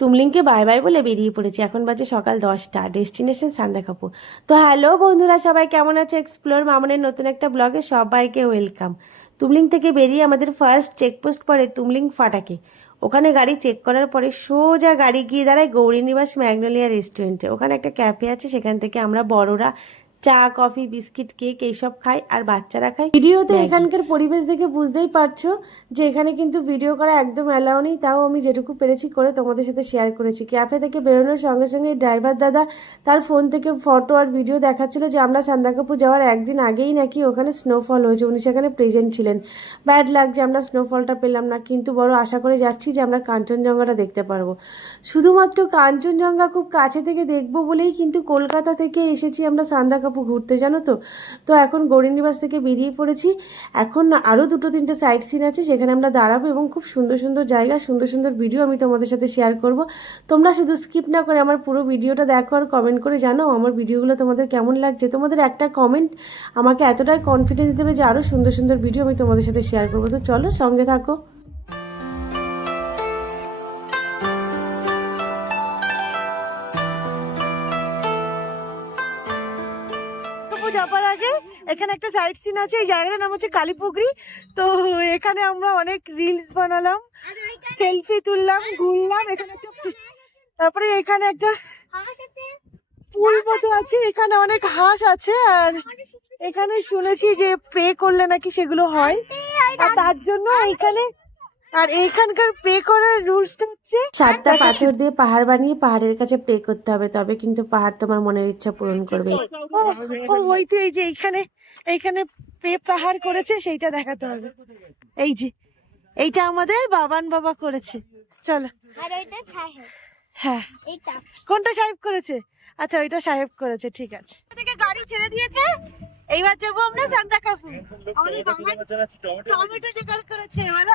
তুমলিংকে bye bye বলে বেরিয়ে পড়েছি। এখন বাজে সকাল দশটা। ডেস্টিনেশন সান্দাকাপুর তো হ্যালো বন্ধুরা, সবাই কেমন আছে? এক্সপ্লোর মামনের নতুন একটা ব্লগে সবাইকে ওয়েলকাম তুমলিং থেকে বেরিয়ে আমাদের ফার্স্ট চেকপোস্ট পড়ে তুমলিং ফাটাকে। ওখানে গাড়ি চেক করার পরে সোজা গাড়ি গিয়ে দাঁড়ায় গৌরী নিবাস ম্যাগনোলিয়া রেস্টুরেন্টে ওখানে একটা ক্যাফে আছে, সেখান থেকে আমরা বড়রা চা কফি বিস্কিট কেক এইসব খাই আর বাচ্চারা খায়। ভিডিওতে এখানকার পরিবেশ দেখে বুঝতেই পারছ যে এখানে কিন্তু ভিডিও করা একদম অ্যালাউ নেই। তাও আমি যেটুকু পেরেছি করে তোমাদের সাথে শেয়ার করেছি। ক্যাফে থেকে বেরোনোর সঙ্গে সঙ্গে ড্রাইভার দাদা তার ফোন থেকে ফটো আর ভিডিও দেখাচ্ছিল যে আমরা সান্দাকাপুর যাওয়ার একদিন আগেই নাকি ওখানে স্নোফল হয়েছে। উনি সেখানে প্রেজেন্ট ছিলেন। ব্যাড লাগ যে আমরা স্নোফলটা পেলাম না কিন্তু বড় আশা করে যাচ্ছি যে আমরা কাঞ্চনজঙ্ঘাটা দেখতে পারব। শুধুমাত্র কাঞ্চনজঙ্ঘা খুব কাছে থেকে দেখব বলেই কিন্তু কলকাতা থেকে এসেছি আমরা সান্দাকাপু ঘুরতে, জানো তো? তো এখন গৌরীনিবাস থেকে বেরিয়ে পড়েছি। এখন আরও দুটো তিনটে সাইট সিন আছে সেখানে আমরা দাঁড়াবো এবং খুব সুন্দর সুন্দর জায়গা, সুন্দর সুন্দর ভিডিও আমি তোমাদের সাথে শেয়ার করব। তোমরা শুধু স্কিপ না করে আমার পুরো ভিডিওটা দেখো আর কমেন্ট করে জানাও আমার ভিডিওগুলো তোমাদের কেমন লাগছে। তোমাদের একটা কমেন্ট আমাকে এতটাই কনফিডেন্স দেবে যে আরও সুন্দর সুন্দর ভিডিও আমি তোমাদের সাথে শেয়ার করব। তো চলো সঙ্গে থাকো। এখানে একটা সাইড সিন আছে, এই জায়গাটার নাম হচ্ছে কালীপুকুরি তো এখানে আমরা অনেক রিলস বানালাম সেলফি তুললাম, ঘুরলাম, এখানে একটা তারপরে এখানে একটা পুল মতো আছে, এখানে অনেক হাঁস আছে, আর এখানে শুনেছি যে প্রে করলে নাকি সেগুলো হয়। আর তার জন্য এখানে আর এইখানকার প্রে করার রুলসটা হচ্ছে সাতটা পাথর দিয়ে পাহাড় বানিয়ে পাহাড়ের কাছে প্রে করতে হবে তবে কিন্তু পাহাড় তোমার মনের ইচ্ছা পূরণ করবে। ও ওই তো এই যে এইখানে এইখানে পে পাহাড় করেছে সেইটা দেখাতে হবে। এই যে এইটা আমাদের বাবান বাবা করেছে। চলো। আর ওইটা সাহেব। হ্যাঁ। এইটা। কোনটা সাহেব করেছে? আচ্ছা ওইটা সাহেব করেছে ঠিক আছে। থেকে গাড়ি ছেড়ে দিয়েছে। এইবার যাব আমরা সান্তা কাপু আমাদের বাবা টমেটো জোগাড় করেছে। বলো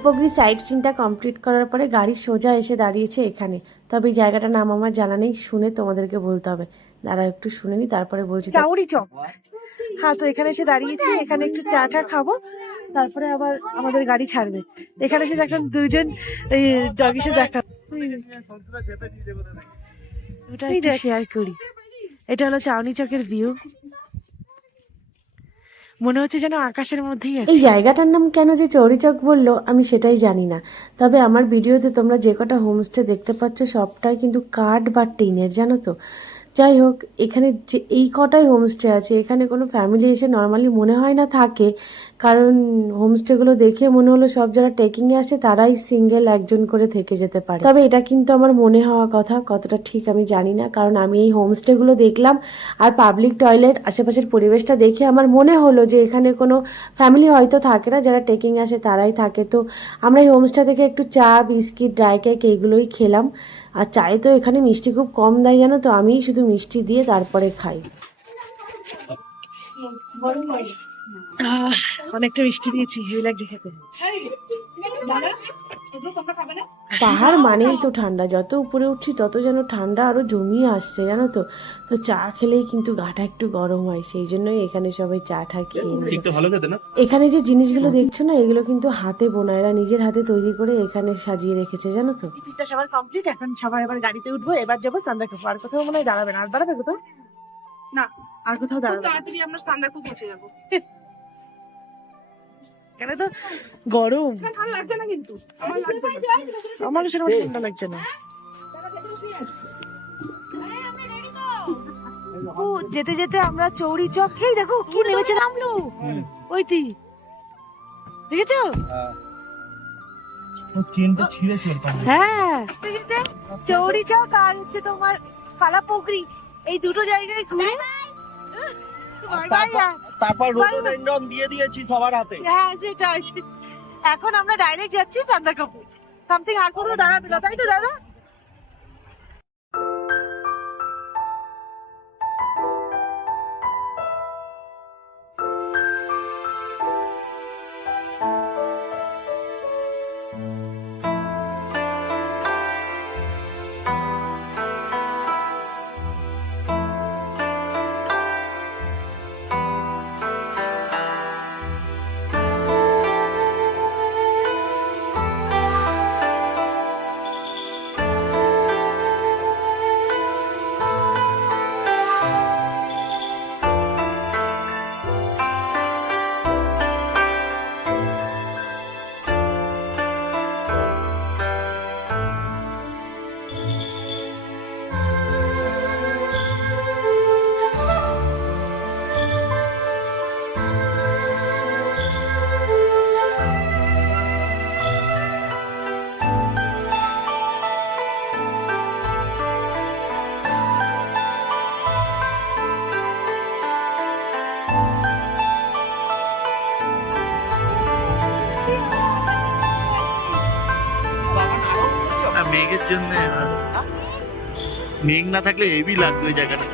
শিল্পগিরি সাইট সিনটা কমপ্লিট করার পরে গাড়ি সোজা এসে দাঁড়িয়েছে এখানে। তবে এই জায়গাটার নাম আমার জানা নেই শুনে তোমাদেরকে বলতে হবে। দাঁড়া একটু শুনে নি তারপরে বলছি। চাউরি চক। হ্যাঁ তো এখানে এসে দাঁড়িয়েছি এখানে একটু চা টা খাব তারপরে আবার আমাদের গাড়ি ছাড়বে। এখানে এসে দেখেন দুজন এই ডগিসে দেখা। ওটা শেয়ার করি। এটা হলো চাউনি চকের ভিউ মনে হচ্ছে যেন আকাশের মধ্যেই আছে। এই জায়গাটার নাম কেন যে চৌরিচক বলল আমি সেটাই জানি না। তবে আমার ভিডিওতে তোমরা যে কটা হোমস্টে দেখতে পাচ্ছ সবটাই কিন্তু কাঠ বা টিনের জানো তো? যাই হোক, এখানে যে এই কটাই হোমস্টে আছে, এখানে কোনো ফ্যামিলি এসে নর্মালি মনে হয় না থাকে। কারণ হোমস্টেগুলো দেখে মনে হলো সব যারা ট্রেকিংয়ে আসে, তারাই সিঙ্গেল একজন করে থেকে যেতে পারে। তবে এটা কিন্তু আমার মনে হওয়া কথা, কতটা ঠিক আমি জানি না। কারণ আমি এই হোমস্টেগুলো দেখলাম আর পাবলিক টয়লেট আশেপাশের পরিবেশটা দেখে আমার মনে হলো যে এখানে কোনো ফ্যামিলি হয়তো থাকে না, যারা ট্রেকিং আসে তারাই থাকে। তো আমরা এই হোমস্টে থেকে একটু চা, বিস্কিট ড্রাই কেক এইগুলোই খেলাম। আর চায়ে তো এখানে মিষ্টি খুব কম দেয় জানো তো? আমিই শুধু মিষ্টি দিয়ে তারপরে খাই। অনেকটা মিষ্টি দিয়েছি হেভি লাগছে খেতে। পাহাড় মানেই তো ঠান্ডা যত উপরে উঠছি তত যেন ঠান্ডা আরও জমিয়ে আসছে জানো তো? তো চা খেলেই কিন্তু গাটা একটু গরম হয় সেই জন্যই এখানে সবাই চা টা খেয়ে নিল একটু ভালো খেতে না? এখানে যে জিনিসগুলো দেখছ না এগুলো কিন্তু হাতে বোনা এরা নিজের হাতে তৈরি করে এখানে সাজিয়ে রেখেছে জানো তো? টিফিনটা সবার কমপ্লিট এখন সবাই এবার গাড়িতে উঠবো এবার যাব সান্দাকফু আর কোথাও মনে হয় দাঁড়াবে না আর দাঁড়াবে কোথাও? না। আর কোথাও খুব তাড়াতাড়ি আমরা সান্দাকু পৌঁছে যাব। এখানে তো গরম। ঠান্ডা লাগছে না কিন্তু। আমার লাগছে আমার সেরকম ঠান্ডা লাগছে না। ও যেতে যেতে আমরা চৌরি চক এই দেখো কি নেমেছে নামলো ওই তুই দেখেছ? চেনটা ছিঁড়ে হ্যাঁ। যেতে চৌরি চক আর হচ্ছে তোমার কালা পুকুরি এই দুটো জায়গায় ঘুরে। তারপর. রোডোডেন্ড্রন দিয়ে দিয়েছি সবার হাতে। হ্যাঁ সেটাই। এখন আমরা ডাইরেক্ট যাচ্ছি সান্দা কাপুর। সামথিং আর কোথাও দাঁড়াবে না তাই তো দাদা? জন্য মেঘ না থাকলে হেভি লাগবে ওই জায়গাটা।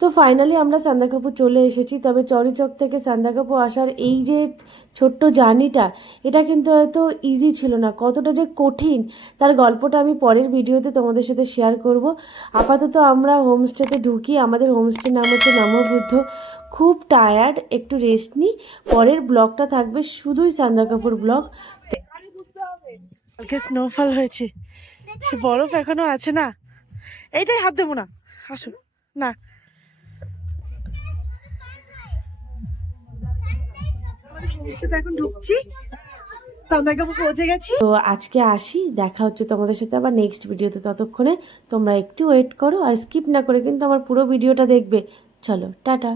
তো ফাইনালি আমরা সান্দাকাপু চলে এসেছি। তবে চরিচক থেকে সান্দাকাপু আসার এই যে ছোট্ট জার্নিটা, এটা কিন্তু হয়তো ইজি ছিল না, কতটা যে কঠিন। তার গল্পটা আমি পরের ভিডিওতে তোমাদের সাথে শেয়ার করব। আপাতত আমরা হোমস্টেতে ঢুকি। আমাদের হোমস্টের নাম হচ্ছে নমবুদ্ধ। খুব টায়ার্ড একটু রেস্ট নিই পরের ব্লগটা থাকবে শুধুই সান্দাকাপুর ব্লগ। কালকে স্নোফল হয়েছে। সে বরফ এখনও আছে না। এইটাই হাত দেবো না। আসুন না। আমাদের এখন ঢুকছি। পৌঁছে গেছি। তো আজকে আসি, দেখা হচ্ছে তোমাদের সাথে আবার নেক্সট ভিডিওতে ততক্ষণে। তোমরা একটু ওয়েট করো আর স্কিপ না করে কিন্তু আমার পুরো ভিডিওটা দেখবে। চলো, টাটা।